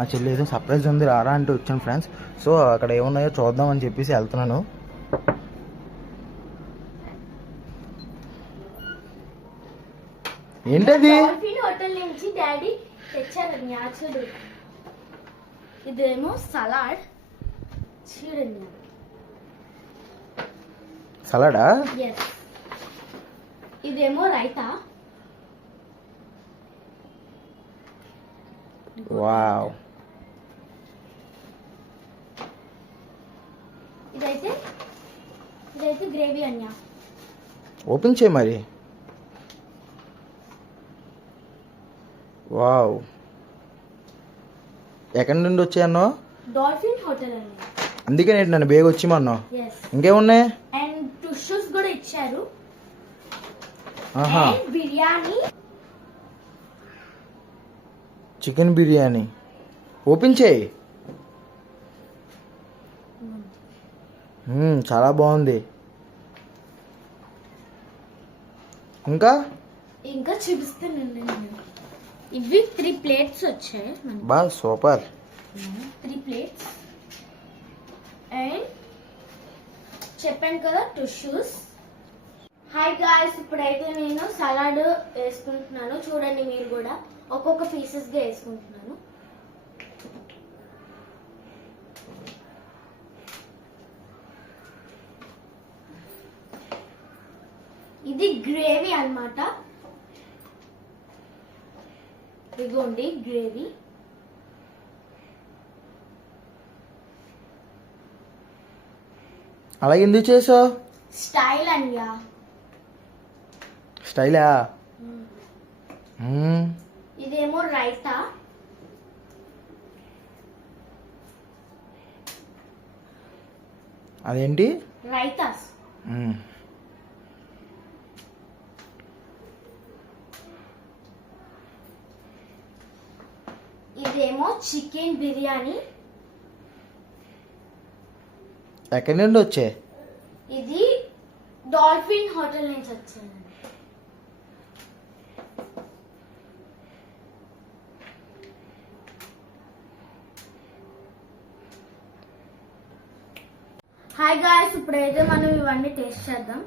మా చెల్లి ఏదో సర్ప్రైజ్ ఉంది రారా అంటే వచ్చాను ఫ్రెండ్స్. సో అక్కడ ఏమున్నాయో చూద్దాం అని చెప్పేసి వెళ్తున్నాను. ఏంటది? హోటల్ నుంచి డాడీ తెచ్చారని చూడు. ఇదేమో సలాడ్ చూడండి. సలాడా? ఇదేమో రైతా. వావ్. ఇదైతే గ్రేవీ అన్య. ఓపెన్ చేయి మరి. వావ్. ఎక్కడి నుండి వచ్చాయన్నో? డాల్ఫిన్ హోటల్ అన్న. అందుకే నేను నన్ను బేగ వచ్చి ఇంకేమున్నాయి? అండ్ టిష్యూస్ కూడా ఇచ్చారు. ఆహా. బిర్యానీ, చికెన్ బిర్యానీ. ఓపెన్ చేయి. చాలా బాగుంది. ఇంకా చూపిస్తానండి. ఇవి 3 ప్లేట్స్ వచ్చాయి. బా సూపర్. 3 ప్లేట్స్. అండ్ చెప్పాను కదా టిష్యూస్. హాయ్ గాయ్స్, ఇప్పుడైతే నేను సలాడ్ వేసుకుంటున్నాను. చూడండి మీరు కూడా ఒక్కొక్క పీసెస్ గా వేసుకుంటున్నాను. ఇది గ్రేవీ అన్నమాట. ఇదిగోండి గ్రేవీ. అలా ఎందుకు చేసావు? స్టైల్ అన్యా. స్టైలా? ఇదేమో రైతా. అదేంటి? రైతాస్. ఇదేమో చికెన్ బిర్యానీ. ఎక్కడి నుండి వచ్చాయి? ఇది డాల్ఫిన్ హోటల్ నుంచి వచ్చింది. హాయ్ గాయ్స్, ఇప్పుడైతే మనం ఇవన్నీ టేస్ట్ చేద్దాం.